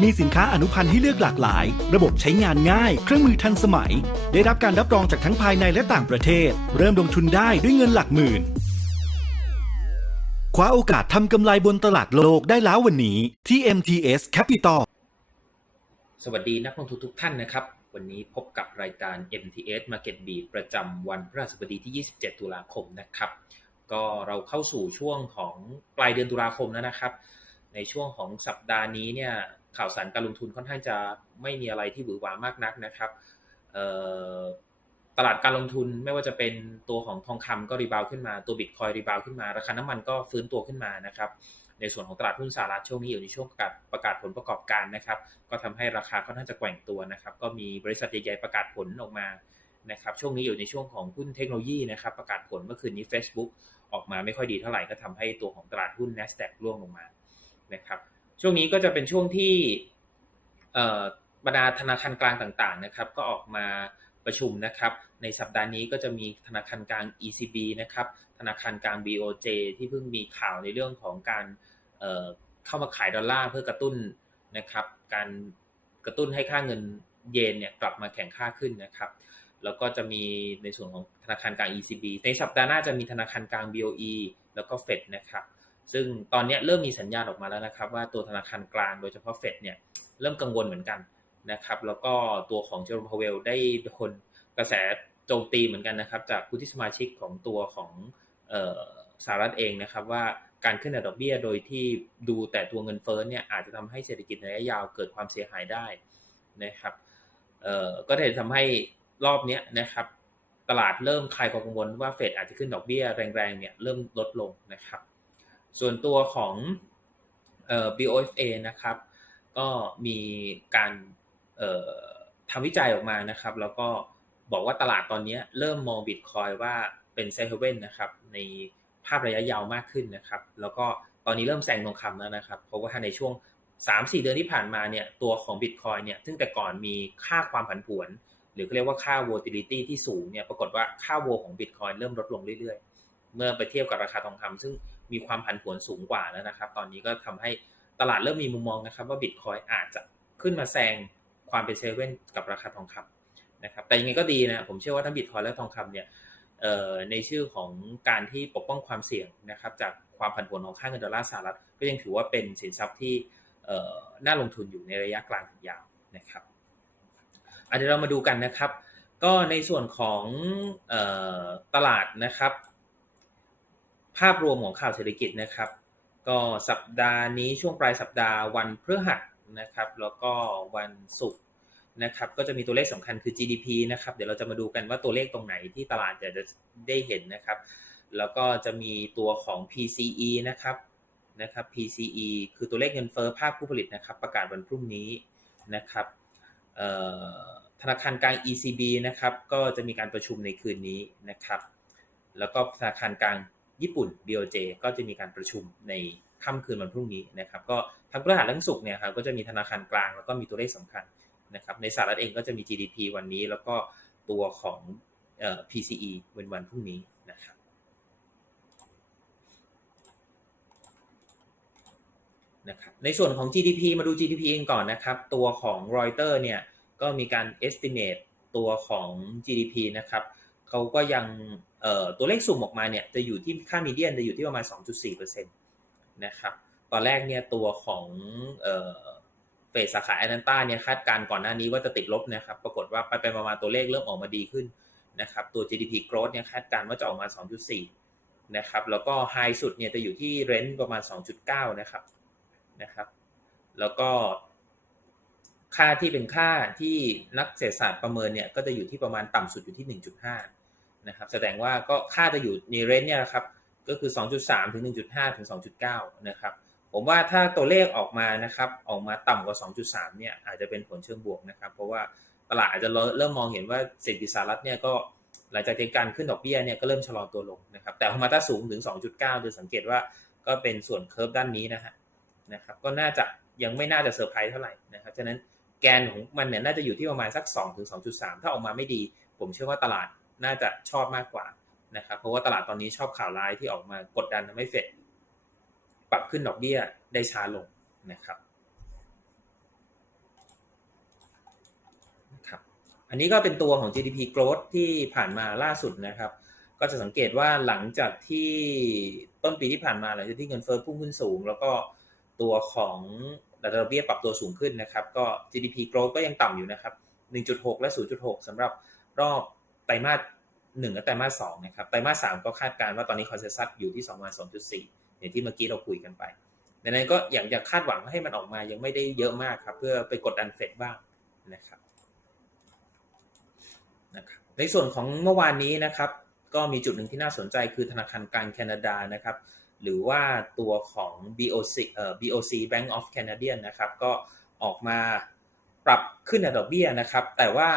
มีสินค้าอนุพันธ์ให้เลือกหลากหลาย ระบบใช้งานง่าย เครื่องมือทันสมัย ได้รับการรับรองจากทั้งภายในและต่างประเทศ เริ่มลงทุนได้ด้วยเงินหลักหมื่น คว้าโอกาสทำกำไรบนตลาดโลกได้แล้ววันนี้ที่ MTS Capital สวัสดีนักลงทุนทุกท่านนะครับ วันนี้พบกับรายการ MTS Market Beat ประจำวันพฤหัสบดีที่ 27 ตุลาคมนะครับ ก็เราเข้าสู่ช่วงของปลายเดือนตุลาคมแล้วนะครับ ในช่วงของสัปดาห์นี้เนี่ย ข่าวสารการลงทุนค่อนข้างจะไม่มีอะไรที่หวือหวามากนักนะครับตลาดการลงทุนไม่ว่าจะเป็นตัวของทองคำก็รีบาวขึ้นมา ตัวบิตคอยรีบาวขึ้นมา ราคาน้ำมันก็ฟื้นตัวขึ้นมานะครับ ในส่วนของตลาดหุ้นสหรัฐช่วงนี้อยู่ในช่วงประกาศประกาศผลประกอบการนะครับ ก็ทำให้ราคาค่อนข้างจะแกว่งตัวนะครับ ก็มีบริษัทใหญ่ๆประกาศผลออกมานะครับ ช่วงนี้อยู่ในช่วงของหุ้นเทคโนโลยีนะครับประกาศผลเมื่อคืนนี้ Facebook ออกมาไม่ค่อยดีเท่าไหร่ก็ทำให้ตัวของตลาดหุ้น NASDAQ ร่วงลงมานะครับ ช่วงนี้ก็จะเป็นช่วงที่บรรดาธนาคารกลางต่างๆนะครับ ก็ออกมาประชุมนะครับ ในสัปดาห์นี้ก็จะมีธนาคารกลาง ECB นะครับ ธนาคารกลาง BOJ ที่เพิ่งมีข่าวในเรื่องของการเเข้ามาขายดอลลาร์เพื่อกระตุ้นนะครับ การกระตุ้นให้ค่าเงินเยนเนี่ยกลับมาแข็งค่าขึ้นนะครับ แล้วก็จะมีในส่วนของธนาคารกลาง ECB ในสัปดาห์หน้าจะมีธนาคารกลาง BOE แล้วก็เฟดนะครับ ซึ่งตอนนี้เริ่มมีสัญญาณออกมาแล้วนะครับ ว่าตัวธนาคารกลางโดยเฉพาะเฟดเนี่ยเริ่มกังวลเหมือนกันนะครับ แล้วก็ตัวของเจอร์มพาเวลได้คนกระแสโจมตีเหมือนกันนะครับ จากผู้ที่สมาชิกของตัวของสหรัฐเองนะครับ ว่าการขึ้นดอกเบี้ยโดยที่ดูแต่ตัวเงินเฟ้อเนี่ยอาจจะทำให้เศรษฐกิจในระยะยาวเกิดความเสียหายได้นะครับก็เลยทำให้รอบนี้นะครับ ตลาดเริ่มคลายความกังวลว่าเฟดอาจจะขึ้นดอกเบี้ยแรงๆเนี่ยเริ่มลดลงนะครับ ส่วนตัวของ BOFA นะครับ ก็มีการทำวิจัยออกมานะครับ แล้วก็บอกว่าตลาดตอนนี้เริ่มมองบิตคอยว่าเป็นเซฟเว่นนะครับ ในภาพระยะยาวมากขึ้นนะครับ แล้วก็ตอนนี้เริ่มแซงทองคำแล้วนะครับ เพราะว่าในช่วง 3-4 เดือนที่ผ่านมาเนี่ยตัวของบิตคอยเนี่ยซึ่งแต่ก่อนมีค่าความผันผวน หรือเขาเรียกว่าค่า volatility ที่สูงเนี่ยปรากฏว่าค่าโวของบิตคอยเริ่มลดลงเรื่อยๆ เมื่อไปเทียบกับราคาทองคำซึ่ง มีความผันผวนสูงกว่าแล้วนะครับ ตอนนี้ก็ทำให้ตลาดเริ่มมีมุมมองนะครับ ว่าบิตคอยอาจจะขึ้นมาแซงความเป็นเซเว่นกับราคาทองคำนะครับ แต่ยังไงก็ดีนะ ผมเชื่อว่าทั้งบิตคอยและทองคำเนี่ยในชื่อของการที่ปกป้องความเสี่ยงนะครับ จากความผันผวนของค่าเงินดอลลาร์สหรัฐก็ยังถือว่าเป็นสินทรัพย์ที่น่าลงทุนอยู่ในระยะกลางถึงยาวนะครับเดี๋ยวเรามาดูกันนะครับ ก็ในส่วนของตลาดนะครับาพรวมของข่าวเศรษฐกิจนะครับ ก็สัปดาห์นี้ช่วงปลายสัปดาห์วันพฤหัสนะครับ แล้วก็วันศุกร์นะครับ ก็จะมีตัวเลขสำคัญคือ GDP นะครับ เดี๋ยวเราจะมาดูกันว่าตัวเลขตรงไหนที่ตลาดจะได้เห็นนะครับ แล้วก็จะมีตัวของ PCE นะครับนะครับ PCE คือตัวเลขเงินเฟ้อภาคผู้ผลิตนะครับ ประกาศวันพรุ่งนี้นะครับธนาคารกลาง ECB นะครับ ก็จะมีการประชุมในคืนนี้นะครับ แล้วก็ธนาคารกลาง ญี่ปุ่น BOJ ก็จะมีการประชุมในค่ำคืนวันพรุ่งนี้นะครับ ก็ทั้งพฤหัสทั้งศุกร์เนี่ยครับก็จะมีธนาคารกลางแล้วก็มีตัวเลขสำคัญนะครับ ในสหรัฐเองก็จะมี GDP วันนี้แล้วก็ตัวของ PCE วันวันพรุ่งนี้นะครับนะครับในส่วนของ GDP มาดู GDP เองก่อนนะครับ ตัวของ Reuters เนี่ยก็มีการ estimate ตัวของ GDP นะครับ เขาก็ยังตัวเลขสุ่มออกมาเนี่ยจะอยู่ที่ค่ามีเดียนจะอยู่ที่ประมาณ 2.4%นะครับตอนแรกเนี่ยตัวของเฟสสาขาแอตแลนตาเนี่ยคาดการก่อนหน้านี้ว่าจะติดลบนะครับปรากฏว่าไปไปมาตัวเลขเริ่มออกมาดีขึ้นนะครับตัว GDP growth เนี่ยคาดการว่าจะออกมา 2.4 นะครับแล้วก็ไฮสุดเนี่ยจะอยู่ที่เรนจ์ประมาณ 2.9 นะครับนะครับ แล้วก็ค่าที่เป็นค่าที่นักเศรษฐศาสตร์ประเมินเนี่ยก็จะอยู่ที่ประมาณต่ำสุดอยู่ที่ 1.5 นะครับแสดงว่าก็ค่าจะอยู่ในเรนจ์เนี่ยนะครับก็คือ 2.3 ถึง 1.5 ถึง 2.9 นะครับผมว่าถ้าตัวเลขออกมานะครับออกมาต่ำกว่า 2.3 เนี่ยอาจจะเป็นผลเชิงบวกนะครับ เพราะว่าตลาดอาจจะเริ่มมองเห็นว่าเศรษฐกิจสหรัฐเนี่ยก็หลังจากการขึ้นดอกเบี้ยเนี่ยก็เริ่มชะลอตัวลงนะครับแต่ออกมาถ้าสูงถึง 2.9 จะสังเกตว่าก็เป็นส่วนเคิร์ฟด้านนี้นะฮะนะครับก็น่าจะยังไม่น่าจะเซอร์ไพรส์เท่าไหร่นะครับฉะนั้นแกนของมันเนี่ยน่าจะอยู่ที่ประมาณสัก2ถึง2.3 ถ้าออกมาไม่ดี ผมเชื่อว่าตลาด น่าจะชอบมากกว่านะครับเพราะว่าตลาดตอนนี้ชอบข่าวร้ายที่ออกมากดดันทำให้เฟดปรับขึ้นดอกเบี้ยได้ช้าลงนะครับนะครับ อันนี้ก็เป็นตัวของ GDP growth ที่ผ่านมาล่าสุดนะครับ ก็จะสังเกตว่าหลังจากที่ต้นปีที่ผ่านมาหลังจากที่เงินเฟ้อพุ่งขึ้นสูง แล้วก็ตัวของดอกเบี้ยปรับตัวสูงขึ้นนะครับ ก็ GDP growth ก็ยังต่ำอยู่นะครับ 1.6 และ 0.6สำหรับรอบ ไตรมาส1และไตรมาส2นะครับไตรมาส3ก็คาดการณ์ว่าตอนนี้คอนเซซัสอยู่ที่ประมาณ2.4อย่างที่เมื่อกี้เราคุยกันไปดังนั้นก็อยากจะคาดหวังให้มันออกมายังไม่ได้เยอะมากครับ เพื่อไปกดดันเฟดบ้างนะครับนะครับในส่วนของเมื่อวานนี้นะครับ ก็มีจุดหนึ่งที่น่าสนใจคือธนาคารกลางแคนาดานะครับ หรือว่าตัวของ BOC เอ่อ BOC Bank of Canadian นะครับ ก็ออกมาปรับขึ้นอัตราดอกเบี้ยนะครับ แต่ว่า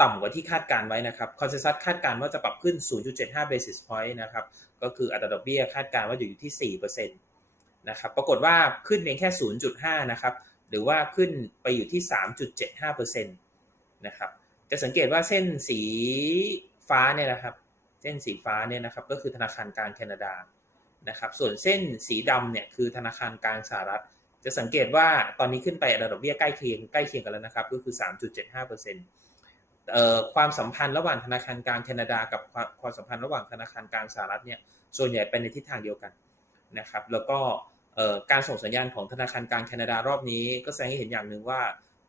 ต่ำกว่าที่คาดการไว้นะครับคอนเซซัสคาดการว่าจะปรับขึ้น 0.75 basis point นะครับ ก็คืออัตราดอกเบี้ยคาดการว่าอยู่ที่ 4%นะครับ ปรากฏว่าขึ้นเพียงแค่ 0.5 นะครับ หรือว่าขึ้นไปอยู่ที่ 3.75%นะครับ จะสังเกตว่าเส้นสีฟ้าเนี่ยนะครับ เส้นสีฟ้าเนี่ยนะครับก็คือธนาคารกลางแคนาดา นะครับ ส่วนเส้นสีดำเนี่ยคือธนาคารกลางสหรัฐ จะสังเกตว่าตอนนี้ขึ้นไปอัตราดอกเบี้ยใกล้เคียงใกล้เคียงกันแล้วนะครับ ก็คือ 3.75%เอ่อ ความสัมพันธ์ระหว่างธนาคารกลางแคนาดา กับความความสัมพันธ์ระหว่างธนาคารกลางสหรัฐเนี่ยส่วนใหญ่เป็นในทิศทางเดียวกันนะครับ แล้วก็การส่งสัญญาณของธนาคารกลางแคนาดารอบนี้ก็แสดงให้เห็นอย่างหนึ่งว่า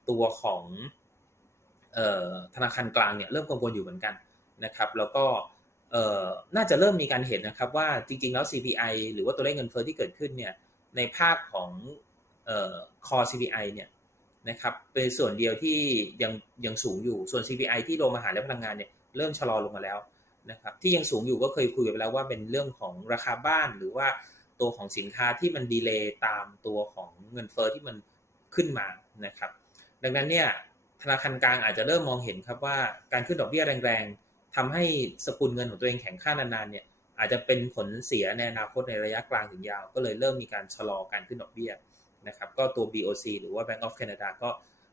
ตัวของธนาคารกลางเนี่ยเริ่มกังวลอยู่เหมือนกันนะครับ แล้วก็น่าจะเริ่มมีการเห็นนะครับว่าจริงๆแล้ว CPI หรือว่าตัวเลขเงินเฟ้อที่เกิดขึ้นเนี่ยในภาคของคอ CPI เนี่ย นะครับเป็นส่วนเดียวที่ยังยังสูงอยู่ส่วน CPI ที่โรงอาหารและพลังงานเนี่ยเริ่มชะลอลงมาแล้วนะครับที่ยังสูงอยู่ก็เคยคุยไปแล้วว่าเป็นเรื่องของราคาบ้านหรือว่าตัวของสินค้าที่มันดีเลย์ตามตัวของเงินเฟ้อที่มันขึ้นมานะครับ ดังนั้นเนี่ยธนาคารกลางอาจจะเริ่มมองเห็นครับว่าการขึ้นดอกเบี้ยแรงๆทำให้สกุลเงินของตัวเองแข็งค่านานๆเนี่ยอาจจะเป็นผลเสียในอนาคตในระยะกลางถึงยาว ก็เลยเริ่มมีการชะลอการขึ้นดอกเบี้ย นะครับก็ตัว BOC หรือว่า Bank of Canada ก็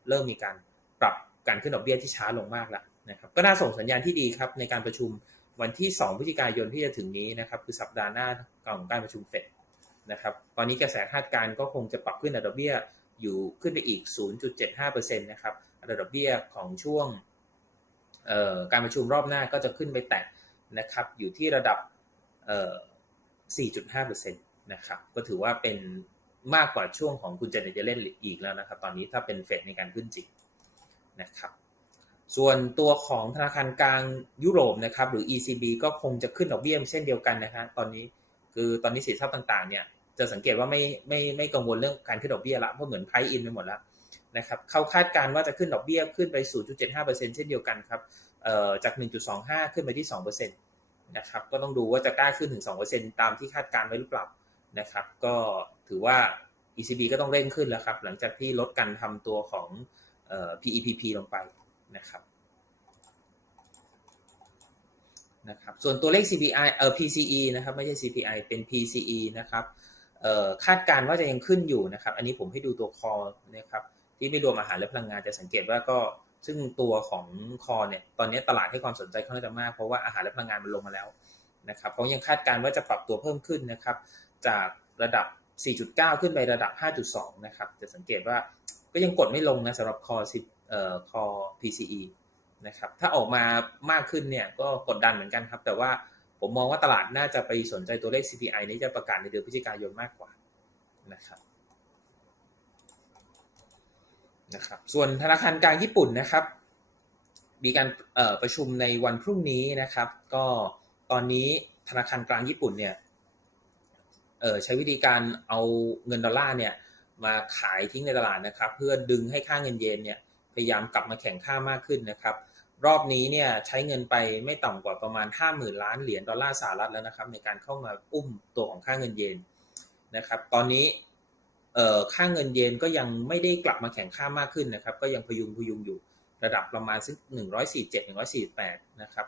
เริ่มมีการปรับการขึ้นดอกเบี้ยที่ช้าลงมากแล้วนะครับก็น่าส่งสัญญาณที่ดีครับในการประชุมวันที่ 2 พฤศจิกายนที่จะถึงนี้นะครับคือสัปดาห์หน้าของการประชุมเฟดนะครับตอนนี้กระแสคาดการณ์ก็คงจะปรับขึ้นอัตราดอกเบี้ยอยู่ขึ้นไปอีก 0.75%นะครับอัตราดอกเบี้ยของช่วงการประชุมรอบหน้าก็จะขึ้นไปแตะนะครับอยู่ที่ระดับ 4.5%นะครับก็ถือว่าเป็น มากกว่าช่วงของคุณเจเนตเล่นอีกแล้วนะครับ ตอนนี้ถ้าเป็นเฟดในการขึ้นจริงนะครับ ส่วนตัวของธนาคารกลางยุโรปนะครับ หรือ ECB ก็คงจะขึ้นดอกเบี้ยเช่นเดียวกันนะฮะตอนนี้คือตอนนี้สินทรัพย์ต่างๆเนี่ยจะสังเกตว่าไม่ไม่ไม่กังวลเรื่องการขึ้นดอกเบี้ยละเพราะเหมือนไพร์อินไปหมดแล้วนะครับเขาคาดการณ์ว่าจะขึ้นดอกเบี้ยขึ้นไป 0.75%เช่นเดียวกันครับจาก 1.25 ขึ้นไปที่ 2%นะครับก็ต้องดูว่าจะกล้าขึ้นถึง 2%ตามที่คาดการไว้หรือเปล่า นะครับ ก็ถือว่า ECB ก็ต้องเร่งขึ้นแล้วครับ หลังจากที่ลดการทำตัวของ PEPP ลงไปนะครับนะครับส่วนตัวเลข CPI เอ่อ PCE นะครับไม่ใช่ CPI เป็น PCE นะครับเอ่อคาดการว่าจะยังขึ้นอยู่นะครับ อันนี้ผมให้ดูตัวคอนะครับที่ไม่รวมอาหารและพลังงานจะสังเกตว่าก็ซึ่งตัวของคอเนี่ยตอนนี้ตลาดให้ความสนใจค่อนข้างจะมากเพราะว่าอาหารและพลังงานมันลงมาแล้วนะครับเขายังคาดการว่าจะปรับตัวเพิ่มขึ้นนะครับ จากระดับ 4.9 ขึ้นไประดับ 5.2 นะครับ จะสังเกตว่าก็ยังกดไม่ลงนะสำหรับคอ10เอ่อคอ PCE นะครับ ถ้าออกมามากขึ้นเนี่ยก็กดดันเหมือนกันครับ แต่ว่าผมมองว่าตลาดน่าจะไปสนใจตัวเลข CPI นี้จะประกาศในเดือนพฤศจิกายนมากกว่านะครับนะครับ ส่วนธนาคารกลางญี่ปุ่นนะครับ มีการประชุมในวันพรุ่งนี้นะครับ ก็ตอนนี้ธนาคารกลางญี่ปุ่นเนี่ย เออใช้วิธีการเอาเงินดอลลาร์เนี่ยมาขายทิ้งในตลาดนะครับ เพื่อดึงให้ค่าเงินเยนเนี่ยพยายามกลับมาแข่งค่ามากขึ้นนะครับรอบนี้เนี่ยใช้เงินไปไม่ต่ำกว่าประมาณ 50,000 ล้านเหรียญดอลลาร์สหรัฐแล้วนะครับ ในการเข้ามาอุ้มตัวของค่าเงินเยนนะครับ ตอนนี้เอ่อค่าเงินเยนก็ยังไม่ได้กลับมาแข่งค่ามากขึ้นนะครับ ก็ยังพยุงพยุงอยู่ระดับประมาณซึ่ง147 148 นะครับ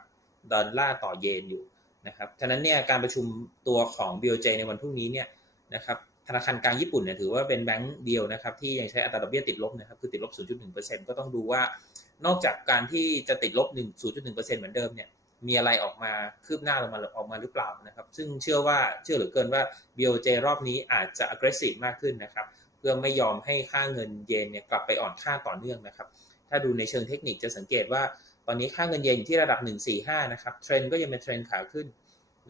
ดอลลาร์ต่อเยนอยู่ นะครับฉะนั้นเนี่ยการประชุมตัวของ BOJ ในวันพรุ่งนี้เนี่ยนะครับธนาคารกลางญี่ปุ่นเนี่ยถือว่าเป็นแบงก์เดียวนะครับที่ยังใช้อัตราดอกเบี้ยติดลบนะครับคือติดลบ 0.1%ก็ต้องดูว่านอกจากการที่จะติดลบ1 0.1%เหมือนเดิมเนี่ยมีอะไรออกมาคืบหน้าลงมาออกมาหรือเปล่านะครับซึ่งเชื่อว่าเชื่อเหลือเกินว่า BOJ รอบนี้อาจจะ aggressive มากขึ้นนะครับเพื่อไม่ยอมให้ค่าเงินเยนเนี่ยกลับไปอ่อนค่าต่อเนื่องนะครับถ้าดูในเชิงเทคนิคจะสังเกตว่า ตอนนี้ค่าเงินเยนอยู่ที่ระดับ 145 นะครับ เทรนก็ยังเป็นเทรนขาขึ้น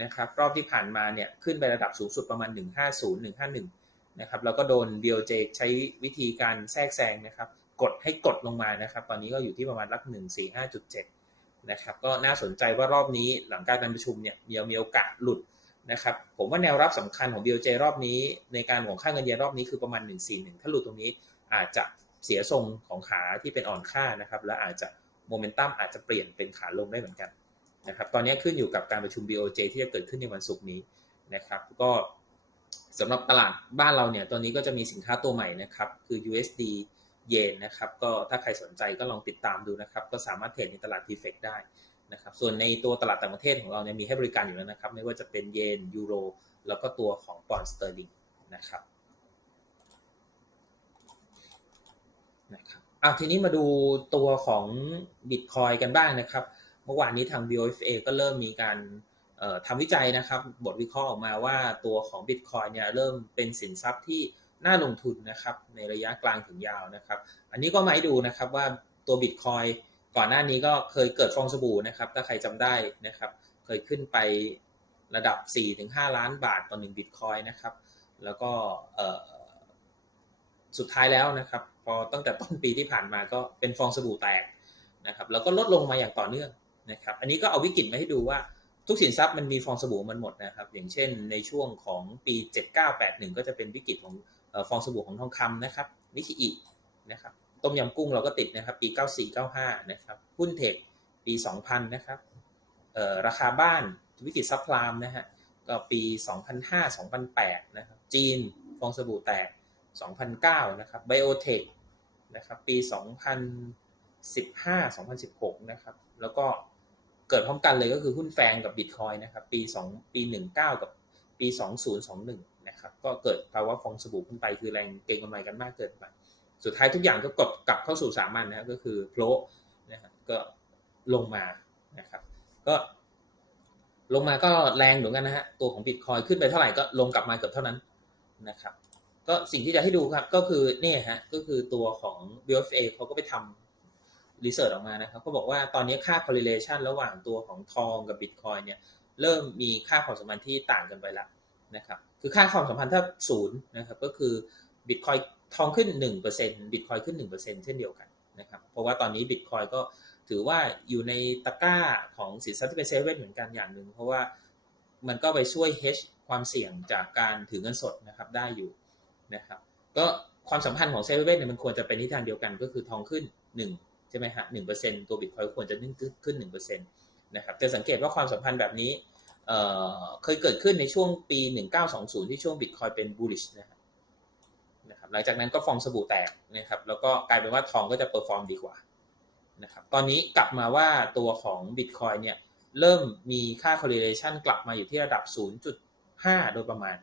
นะครับ รอบที่ผ่านมาเนี่ยขึ้นไประดับสูงสุดประมาณ 150 151 นะครับ แล้วก็โดน BOJ ใช้วิธีการแทรกแซงนะครับ กดให้กดลงมานะครับ ตอนนี้ก็อยู่ที่ประมาณรัก 145.7 นะครับ ก็น่าสนใจว่ารอบนี้หลังการประชุมเนี่ยมีมีโอกาสหลุดนะครับ ผมว่าแนวรับสำคัญของ BOJ รอบนี้ ในการของค่าเงินเยนรอบนี้คือประมาณ 141 ถ้าหลุดตรงนี้อาจจะเสียทรงของขาที่เป็นอ่อนค่านะครับ และอาจจะ โมเมนตัมอาจจะเปลี่ยนเป็นขาลงได้เหมือนกันนะครับตอนนี้ขึ้นอยู่กับการประชุม BOJ ที่จะเกิดขึ้นในวันศุกร์นี้นะครับก็สำหรับตลาดบ้านเราเนี่ยตอนนี้ก็จะมีสินค้าตัวใหม่นะครับคือ USD เยนนะครับก็ถ้าใครสนใจก็ลองติดตามดูนะครับก็สามารถเทรดในตลาด t f e c ได้นะครับส่วนในตัวตลาดต่างประเทศของเราเนี่ยมีให้บริการอยู่แล้วนะครับ ไม่ว่าจะเป็นเยนยูโรแล้วก็ตัวของปอนด์สเตอร์ลิงนะครับนะครับ อะทีนี้มาดูตัวของ Bitcoin กันบ้างนะครับ เมื่อวานนี้ทาง BOFA ก็เริ่มมีการทำวิจัยนะครับ บทวิเคราะห์ออกมาว่าตัวของ Bitcoin เนี่ยเริ่มเป็นสินทรัพย์ที่น่าลงทุนนะครับในระยะกลางถึงยาวนะครับ อันนี้ก็มาให้ดูนะครับว่าตัว Bitcoin ก่อนหน้านี้ก็เคยเกิดฟองสบู่นะครับ ถ้าใครจำได้นะครับ เคยขึ้นไประดับ 4-5 ล้านบาทต่อ1 Bitcoin นะครับ แล้วก็สุดท้ายแล้วนะครับ พอตั้งแต่ต้นปีที่ผ่านมาก็เป็นฟองสบู่แตกนะครับแล้วก็ลดลงมาอย่างต่อเนื่องนะครับอันนี้ก็เอาวิกฤตมาให้ดูว่าทุกสินทรัพย์มันมีฟองสบู่มันหมดนะครับอย่างเช่นในช่วงของปี 7981 ก็จะเป็นวิกฤตของฟองสบู่ของทองคำนะครับนิคิอินะครับต้มยำกุ้งเราก็ติดนะครับปี 9495 นะครับหุ้นเทคปี 2000 นะครับราคาบ้านวิกฤตซับพลามนะฮะก็ปี 2005 2008 นะครับจีนฟองสบู่แตก 2009 นะครับไบโอเทค นะครับปี 2015 2016 นะครับ แล้วก็เกิดพร้อมกันเลยก็คือหุ้นแฟงกับบิตคอยนะครับปี 2 ปี 19 กับปี 2021 นะครับ ก็เกิดภาวะฟองสบู่ขึ้นไปคือแรงเก็งกำไรกันมากเกินไป สุดท้ายทุกอย่างก็กลับกลับเข้าสู่สามัญนะก็คือโผล่นะครับก็ลงมานะครับ ก็ลงมาก็แรงเหมือนกันนะฮะตัวของบิตคอยขึ้นไปเท่าไหร่ก็ลงกลับมาเกือบเท่านั้นนะครับ ก็สิ่งที่จะให้ดูครับ ก็คือเนี่ยฮะก็คือตัวของ BFA เขาก็ไปทำรีเสิร์ชออกมานะครับเขาบอกว่าตอนนี้ค่า correlation ระหว่างตัวของทองกับบิตคอยเนี่ยเริ่มมีค่าความสัมพันธ์ที่ต่างกันไปแล้วนะครับคือค่าความสัมพันธ์ถ้าศูนย์นะครับก็คือบิตคอยทองขึ้น1%บิตคอยขึ้น 1%เช่นเดียวกันนะครับเพราะว่าตอนนี้บิตคอยก็ถือว่าอยู่ในตะกร้าของสินทรัพย์ที่เป็นเซเว่นเหมือนกันอย่างหนึ่งเพราะว่ามันก็ไปช่วย hedge ความเสี่ยงจากการถือเงินสดนะครับได้อยู่ นะครับ ก็ความสัมพันธ์ของเซเว่นเนี่ยมันควรจะเป็นทิศทางเดียวกันก็คือทองขึ้น1ใช่ไหมฮะหนึ่งเปอร์เซ็นตัวบิตคอยควรจะนิ่งขึ้นหนึ่งเปอร์เซ็นต์นะครับจะสังเกตว่าความสัมพันธ์แบบนี้เเคยเกิดขึ้นในช่วงปี 1920 ที่ช่วงบิตคอยเป็น bullish นะครับนะครับ หลังจากนั้นก็ฟองสบู่แตกนะครับ แล้วก็กลายเป็นว่าทองก็จะเปอร์ฟอร์มดีกว่านะครับ ตอนนี้กลับมาว่าตัวของบิตคอยเนี่ยเริ่มมีค่า correlation กลับมาอยู่ที่ระดับ 0.5 โดยประมาณ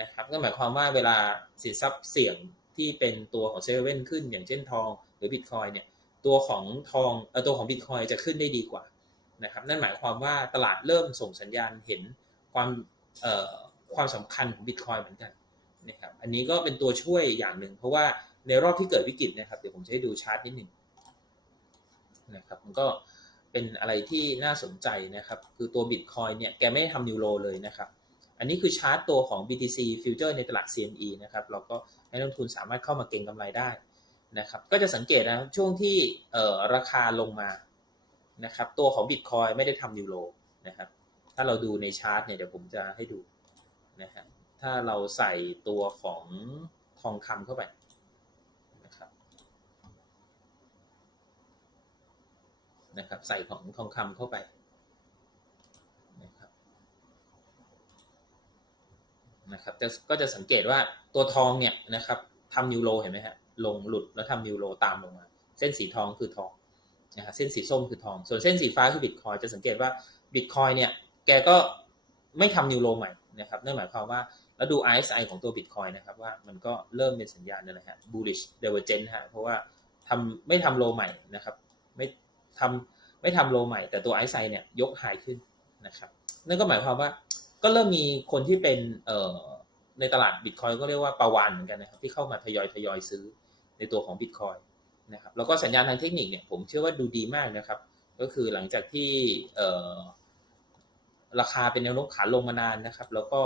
นะครับก็หมายความว่าเวลาสินทรัพย์เสี่ยงที่เป็นตัวของเซเว่นขึ้น อย่างเช่นทองหรือบิตคอยเนี่ยตัวของทองเออตัวของบิตคอยจะขึ้นได้ดีกว่านะครับนั่นหมายความว่าตลาดเริ่มส่งสัญญาณเห็นความความสำคัญของบิตคอยเหมือนกันนะครับอันนี้ก็เป็นตัวช่วยอย่างหนึ่ง เพราะว่าในรอบที่เกิดวิกฤตนะครับเดี๋ยวผมจะให้ดูชาร์ตนิดหนึ่งนะครับมันก็เป็นอะไรที่น่าสนใจนะครับ คือตัวบิตคอยเนี่ยแกไม่ได้ทำนิวโรเลยนะครับ อันนี้คือชาร์ตตัวของ BTC Future ในตลาด CME นะครับ เราก็ให้นักทุนสามารถเข้ามาเก็งกำไรได้นะครับ ก็จะสังเกตนะช่วงที่ราคาลงมานะครับ ตัวของ Bitcoin ไม่ได้ทำนิวโรนะครับ ถ้าเราดูในชาร์ตเนี่ยเดี๋ยวผมจะให้ดูนะฮะถ้าเราใส่ตัวของทองคำเข้าไปนะครับนะครับ ใส่ของทองคำเข้าไปนะครับ นะครับจะก็จะสังเกตว่าตัวทองเนี่ยนะครับทำนิวโรเห็นไหมฮะลงหลุดแล้วทำนิวโรตามลงมา เส้นสีทองคือทองนะฮะเส้นสีส้มคือทอง ส่วนเส้นสีฟ้าคือบิตคอยจะสังเกตว่าบิตคอยเนี่ยแกก็ไม่ทำนิวโรใหม่นะครับนั่นหมายความว่าแล้วดู RSI ของตัว Bitcoin นะครับว่ามันก็เริ่มเป็นสัญญาณนั่นแหละฮะ bullish divergence ฮะเพราะว่าทำไม่ทำโลใหม่นะครับไม่ทำไม่ทำโลใหม่ แต่ตัว RSI เนี่ยยก high ขึ้นนะครับนั่นก็หมายความว่า ก็เริ่มมีคนที่เป็นเอ่อในตลาด Bitcoin ก็เรียกว่าปาวานเหมือนกันนะครับ ที่เข้ามาทยอยทยอยซื้อในตัวของ Bitcoin นะครับแล้วก็สัญญาณทางเทคนิคเนี่ยผมเชื่อว่าดูดีมากนะครับ ก็คือหลังจากที่เอ่อราคาเป็นแนวโน้มขาลงมานานนะครับ แล้วก็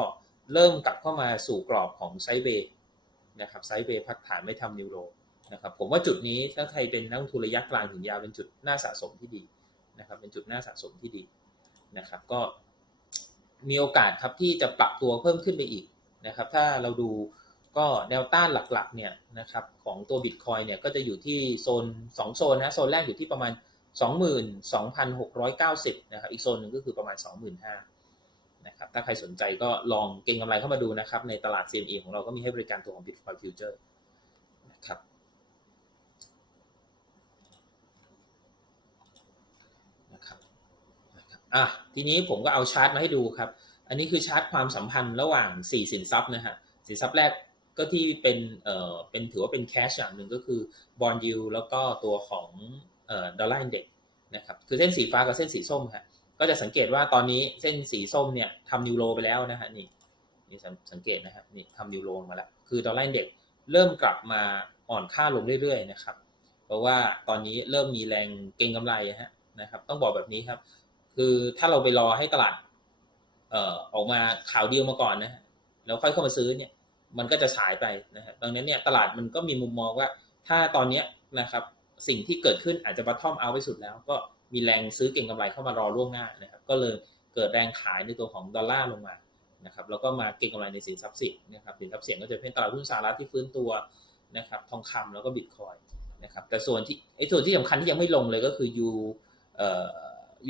เริ่มกลับเข้ามาสู่กรอบของไซเวย์นะครับไซเวย์พักฐานไม่ทำนิวโรนะครับผมว่าจุดนี้ถ้าใครเป็นนักทุนระยะกลางถึงยาวเป็นจุดน่าสะสมที่ดีนะครับ เป็นจุดน่าสะสมที่ดีนะครับ ก็ มีโอกาสครับที่จะปรับตัวเพิ่มขึ้นไปอีกนะครับ ถ้าเราดูก็แนวต้านหลักๆเนี่ยนะครับของตัว Bitcoin เนี่ยก็จะอยู่ที่โซน 2 โซนนะโซนแรกอยู่ที่ประมาณ 22,690นะครับอีกโซนหนึ่งก็คือประมาณ 25,000นะครับถ้าใครสนใจก็ลองเก็งกำไรเข้ามาดูนะครับ ในตลาด CME ของเราก็มีให้บริการตัวของ Bitcoin Future นะครับนะครับนะครับ อะทีนี้ผมก็เอาชาร์ตมาให้ดูครับ อันนี้คือชาร์ตความสัมพันธ์ระหว่าง 4 สินทรัพย์นะฮะสินทรัพย์แรกก็ที่เป็นเอ่อเป็นถือว่าเป็นแคชอย่างหนึ่งก็คือบอลยูแล้วก็ตัวของเอ่อดอลลาร์อินเด็กนะครับคือเส้นสีฟ้ากับเส้นสีส้มฮะก็จะสังเกตว่าตอนนี้เส้นสีส้มเนี่ยทำนิวโรไปแล้วนะฮะนี่นี่สังเกตนะครับนี่ทำนิวโรมาแล้วคือดอลลาร์อินเด็กเริ่มกลับมาอ่อนค่าลงเรื่อยๆนะครับ เพราะว่าตอนนี้เริ่มมีแรงเก็งกำไรฮะนะครับ ต้องบอกแบบนี้ครับ คือถ้าเราไปรอให้ตลาด เอ่อออกมาข่าวเดียวมาก่อนนะแล้วค่อยเข้ามาซื้อเนี่ย มันก็จะฉายไปนะฮะดังนั้นเนี่ยตลาดมันก็มีมุมมองว่า ถ้าตอนนี้นะครับ สิ่งที่เกิดขึ้นอาจจะบัตทอมเอาไปสุดแล้ว ก็มีแรงซื้อเก่งกำไรเข้ามารอล่วงหน้านะครับ ก็เลยเกิดแรงขายในตัวของดอลลาร์ลงมานะครับแล้วก็มาเก่งกำไรในสินทรัพย์เสี่ยงนะครับสินทรัพย์เสี่ยงก็จะเป็นตลาดหุ้นสหรัฐที่ฟื้นตัวนะครับทองคำแล้วก็บิตคอยนะครับแต่ส่วนที่ไอ้ส่วนที่สำคัญที่ยังไม่ลงเลยก็คือ U เอ่อ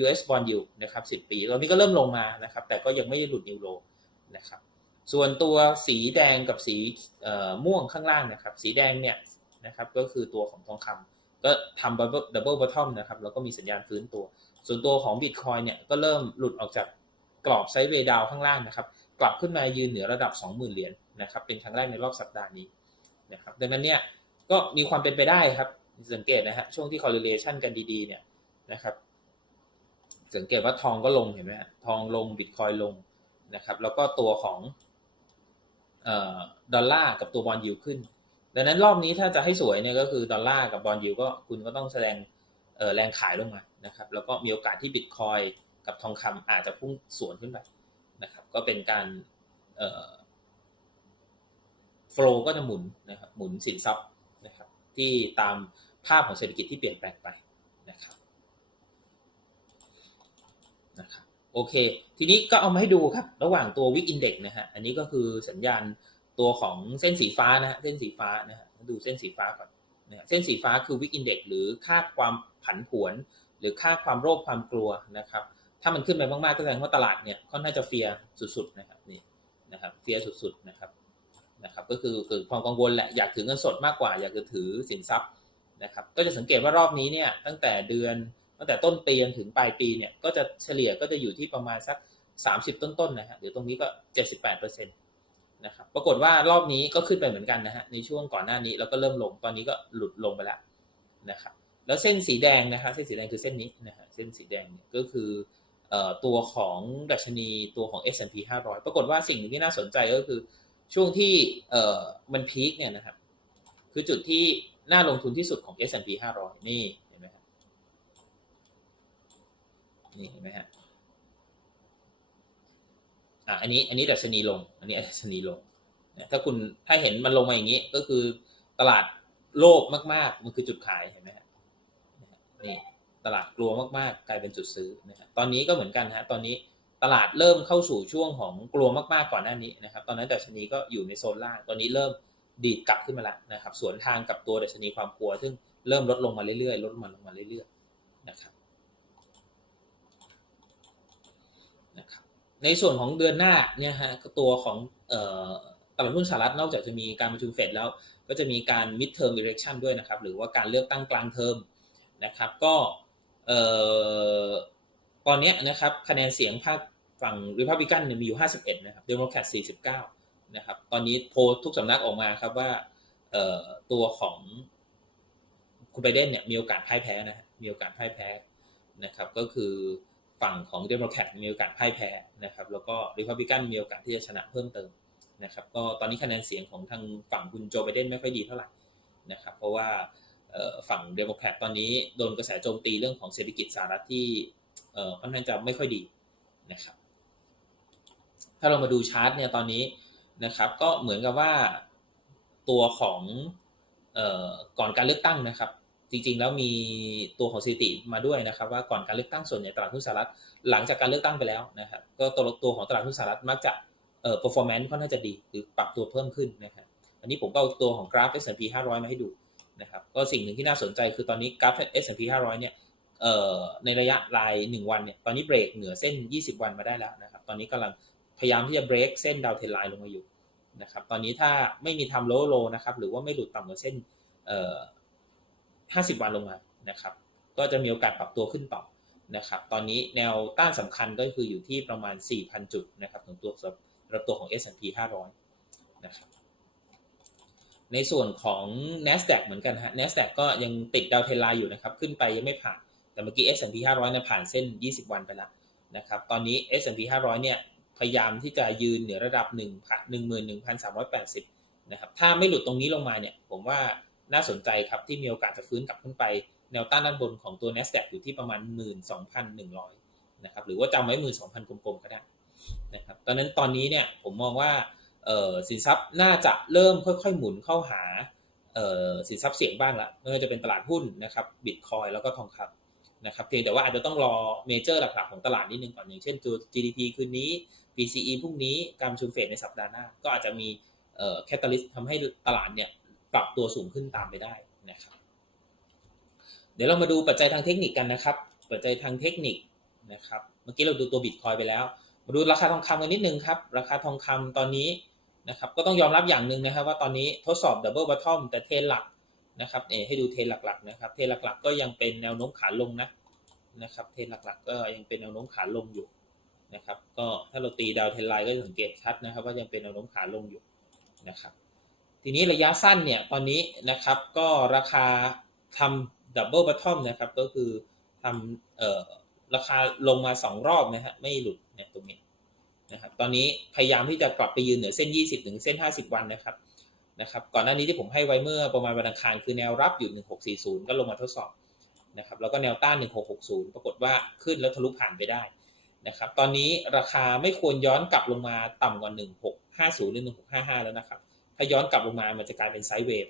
US bond yield นะครับ 10 ปีตอนนี้ก็เริ่มลงมานะครับ แต่ก็ยังไม่หลุดนิวโรนะครับ ส่วนตัวสีแดงกับสีม่วงข้างล่างนะครับ สีแดงเนี่ยนะครับ ก็คือตัวของทองคำก็ทำดับเบิลดับเบิลบอททอมนะครับ แล้วก็มีสัญญาณฟื้นตัว ส่วนตัวของบิตคอยเนี่ยก็เริ่มหลุดออกจากกรอบไซด์เวย์ดาวข้างล่างนะครับ กลับขึ้นมายืนเหนือระดับ 20,000 เหรียญนะครับ เป็นครั้งแรกในรอบสัปดาห์นี้นะครับ ดังนั้นเนี่ยก็มีความเป็นไปได้ครับสังเกตนะฮะช่วงที่ correlation กันดีๆเนี่ยนะครับ สังเกตว่าทองก็ลงเห็นไหมทองลงบิตคอยลงนะครับ แล้วก็ตัวของดอลลาร์กับตัวบอลยูขึ้น ดังนั้นรอบนี้ถ้าจะให้สวยเนี่ยก็คือดอลลาร์กับบอลยูก็คุณก็ต้องแสดงแรงขายลงมานะครับ แล้วก็มีโอกาสที่บิตคอยกับทองคำอาจจะพุ่งสวนขึ้นไปนะครับ ก็เป็นการโฟลก็จะหมุนนะครับหมุนสินทรัพย์นะครับที่ตามภาพของเศรษฐกิจที่เปลี่ยนแปลงไปนะครับ นะครับโอเค ทีนี้ก็เอามาให้ดูครับ ระหว่างตัววิกอินเด็กนะฮะอันนี้ก็คือสัญญาณตัวของเส้นสีฟ้านะฮะเส้นสีฟ้านะฮะดูเส้นสีฟ้าก่อนนะเส้นสีฟ้าคือวิกอินเด็กหรือค่าความผันผวน หรือค่าความโรคความกลัวนะครับ ถ้ามันขึ้นไปมากๆก็แสดงว่าตลาดเนี่ยค่อนข้างจะเฟียสุดๆนะครับนี่นะครับเฟียสุดๆนะครับนะครับก็คือเกิดความกังวลแหละอยากถือเงินสดมากกว่า อยากจะถือสินทรัพย์นะครับ ก็จะสังเกตว่ารอบนี้เนี่ยตั้งแต่เดือน ตั้งแต่ต้นปีจนถึงปลายปีเนี่ยก็จะเฉลี่ยก็จะอยู่ที่ประมาณสัก 30 ต้นๆนะฮะหรือตรงนี้ก็ 78%นะครับปรากฏว่ารอบนี้ก็ขึ้นไปเหมือนกันนะฮะในช่วงก่อนหน้านี้แล้วก็เริ่มลงตอนนี้ก็หลุดลงไปแล้วนะครับแล้วเส้นสีแดงนะครับเส้นสีแดงคือเส้นนี้นะฮะเส้นสีแดงก็คือตัวของดัชนีตัวของ S&P 500 ปรากฏว่าสิ่งที่น่าสนใจก็คือช่วงที่มันพีคเนี่ยนะครับคือจุดที่น่าลงทุนที่สุดของ S&P 500 นี่ นี่เห็นไหมฮะอะอันนี้ อันนี้ดัชนีลง อันนี้ดัชนีลงถ้าคุณถ้าเห็นมันลงมาอย่างนี้ ก็คือตลาดโลภมากๆ มันคือจุดขายเห็นไหมฮะนี่ตลาดกลัวมากๆ กลายเป็นจุดซื้อนะฮะตอนนี้ก็เหมือนกันฮะตอนนี้ตลาดเริ่มเข้าสู่ช่วงของกลัวมากๆก่อนหน้านี้นะครับ ตอนนั้นดัชนีก็อยู่ในโซนล่าง ตอนนี้เริ่มดีดกลับขึ้นมาแล้วนะครับ สวนทางกับตัวดัชนีความกลัว ซึ่งเริ่มลดลงมาเรื่อยๆ ลดลงมาลงมาเรื่อยๆ นะครับ นะครับในส่วนของเดือนหน้าเนี่ยฮะตัวของออตลาดหุ้นสหรัฐนอกจากจะมีการประชุมเฟดแล้ว ก็จะมีการ mid term election ด้วยนะครับ หรือว่าการเลือกตั้งกลางเทอมนะครับ ก็ตอนนี้นะครับคะแนนเสียงภาคฝั่ง Republican เนี่ยมีอยู่ 51 นะครับ Democrat 49 นะครับ ตอนนี้โพลทุกสำนักออกมาครับว่าตัวของคุณไบเดนเนี่ยมีโอกาสพ่ายแพ้นะฮะมีโอกาสพ่ายแพ้นะครับ ก็คือ ฝั่งของ Democrat มีโอกาสพ่ายแพ้นะครับแล้วก็ Republican มีโอกาสที่จะชนะเพิ่มเติมนะครับก็ตอนนี้คะแนนเสียงของทางฝั่งคุณโจไบเดนไม่ค่อยดีเท่าไหร่นะครับเพราะว่าฝั่งเดโมแครตตอนนี้โดนกระแสโจมตีเรื่องของเศรษฐกิจสหรัฐที่ค่อนข้างจะไม่ค่อยดีนะครับถ้าเรามาดูชาร์ตเนี่ยตอนนี้นะครับก็เหมือนกับว่าตัวของก่อนการเลือกตั้งนะครับ จริงๆ แล้วมีตัวของสถิติมาด้วยนะครับ ว่าก่อนการเลือกตั้งส่วนใหญ่ตลาดหุ้นสหรัฐหลังจากการเลือกตั้งไปแล้วนะครับ ก็ตัวตัวของตลาดหุ้นสหรัฐมักจะเอ่อ performance ค่อนข้างจะดีหรือปรับตัวเพิ่มขึ้นนะครับอันนี้ผมก็เอาตัวของกราฟ S&P 500 มาให้ดูนะครับก็สิ่งหนึ่งที่น่าสนใจคือตอนนี้กราฟ S&P 500 เนี่ยเอ่อในระยะราย 1 วันเนี่ยตอนนี้เบรกเหนือเส้น 20 วันมาได้แล้วนะครับตอนนี้กำลังพยายามที่จะเบรกเส้นดาวเทนไลน์ลงมาอยู่นะครับตอนนี้ถ้าไม่มีทำโลโลนะครับหรือว่าไม่หลุดต่ำกว่าเส้นเอ่อ 50 วันลงมานะครับ ก็จะมีโอกาสปรับตัวขึ้นต่อนะครับ ตอนนี้แนวต้านสำคัญก็คืออยู่ที่ประมาณ 4,000 จุดนะครับของตัวรับตัวของ S&P 500 นะครับ ในส่วนของ NASDAQ เหมือนกันฮะ NASDAQ ก็ยังติดดาวเทลน์อยู่นะครับ ขึ้นไปยังไม่ผ่าน แต่เมื่อกี้ S&P 500เนี่ยผ่านเส้น 20 วันไปแล้วนะครับ ตอนนี้ S&P 500 เนี่ยพยายามที่จะยืนเหนือระดับ11,380นะครับ ถ้าไม่หลุดตรงนี้ลงมาเนี่ย ผมว่า น่าสนใจครับที่มีโอกาสจะฟื้นกลับขึ้นไปแนวต้านด้านบนของตัว NASDAQ อยู่ที่ประมาณ 12,100 นะครับหรือว่าจำไว้ 12,000 กลมๆ ก็ได้นะครับตอนนั้นตอนนี้เนี่ยผมมองว่าสินทรัพย์น่าจะเริ่มค่อยๆ หมุนเข้าหาสินทรัพย์เสี่ยงบ้างละไม่ว่าจะเป็นตลาดหุ้นนะครับบิตคอยแล้วก็ทองคำนะครับเพียงแต่ว่าอาจจะต้องรอเมเจอร์หลักๆของตลาดนิดนึงก่อนอย่างเช่นตัว GDP คืนนี้ PCE พรุ่งนี้การประชุมเฟดในสัปดาห์หน้า ก็อาจจะมีแคตตาลิสต์ทำให้ตลาดเนี่ย ปรับตัวสูงขึ้นตามไปได้นะครับ เดี๋ยวเรามาดูปัจจัยทางเทคนิคกันนะครับ ปัจจัยทางเทคนิคนะครับ เมื่อกี้เราดูตัวบิตคอยไปแล้ว มาดูราคาทองคำกันนิดนึงครับ ราคาทองคำตอนนี้นะครับ ก็ต้องยอมรับอย่างหนึ่งนะครับ ว่าตอนนี้ทดสอบดับเบิลบัตทอมแต่เทนหลักนะครับ เอให้ดูเทนหลักๆนะครับ เทนหลักๆ ก็ยังเป็นแนวโน้มขาลงนะนะครับ เทนหลักๆ ก็ยังเป็นแนวโน้มขาลงอยู่นะครับ ก็ถ้าเราตีดาวเทนไลน์ก็สังเกตชัดนะครับ ว่ายังเป็นแนวโน้มขาลงอยู่นะครับ ทีนี้ระยะสั้นเนี่ยตอนนี้นะครับก็ราคาทำดับเบิลบัตทอมนะครับก็คือทำเอ่อราคาลงมา 2 รอบนะฮะไม่หลุดเนี่ยตรงนี้นะครับตอนนี้พยายามที่จะกลับไปยืนเหนือเส้น 20 ถึงเส้น 50 วันนะครับนะครับก่อนหน้านี้ที่ผมให้ไว้เมื่อประมาณวันอังคารคือแนวรับอยู่ 1640 ก็ลงมาทดสอบนะครับแล้วก็แนวต้าน 1660 ปรากฏว่าขึ้นแล้วทะลุผ่านไปได้นะครับตอนนี้ราคาไม่ควรย้อนกลับลงมาต่ำกว่า 1650 หรือ 1655 แล้วนะครับ ถ้าย้อนกลับลงมามันจะกลายเป็นไซด์เวย์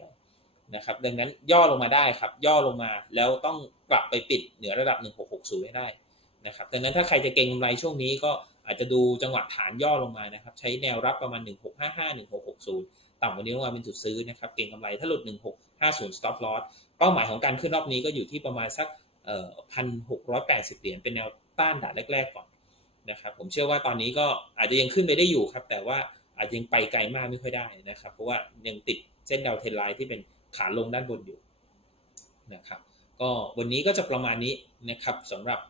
นะครับ ดังนั้นย่อลงมาได้ครับ ย่อลงมาแล้วต้องกลับไปปิดเหนือระดับ 1660 ให้ได้นะครับดังนั้นถ้าใครจะเก็งกำไรช่วงนี้ก็อาจจะดูจังหวะฐานย่อลงมานะครับ ใช้แนวรับประมาณ 1655 1660 ต่ำกว่านี้ลงมาเป็นจุดซื้อนะครับ เก็งกำไรถ้าหลุด 1650 stop loss เป้าหมายของการขึ้นรอบนี้ก็อยู่ที่ประมาณสักเอ่อ1,680 เหรียญเป็นแนวต้านด่านแรก ๆ ก่อนนะครับ ผมเชื่อว่าตอนนี้ก็อาจจะยังขึ้นไปได้อยู่ครับ แต่ว่า อาจจะยังไปไกลมากไม่ค่อยได้นะครับ เพราะว่ายังติดเส้นดาวเทนไลน์ที่เป็นขาลงด้านบนอยู่นะครับ ก็วันนี้ก็จะประมาณนี้นะครับสำหรับ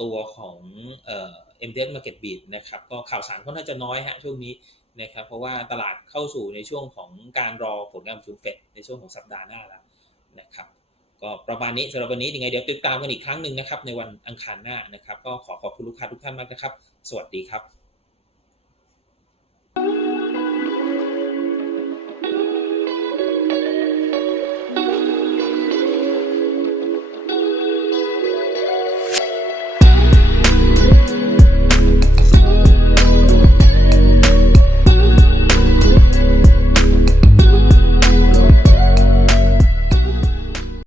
ตัวของเอ่อ MTS Market Beat นะครับ ก็ข่าวสารค่อนข้างจะน้อยฮะช่วงนี้นะครับ เพราะว่าตลาดเข้าสู่ในช่วงของการรอผลการประชุมเฟดในช่วงของสัปดาห์หน้าแล้วนะครับ ก็ประมาณนี้สำหรับวันนี้ยังไงเดี๋ยวติดตามกันอีกครั้งหนึ่งนะครับในวันอังคารหน้านะครับ ก็ขอขอบคุณลูกค้าทุกท่านมากนะครับ สวัสดีครับ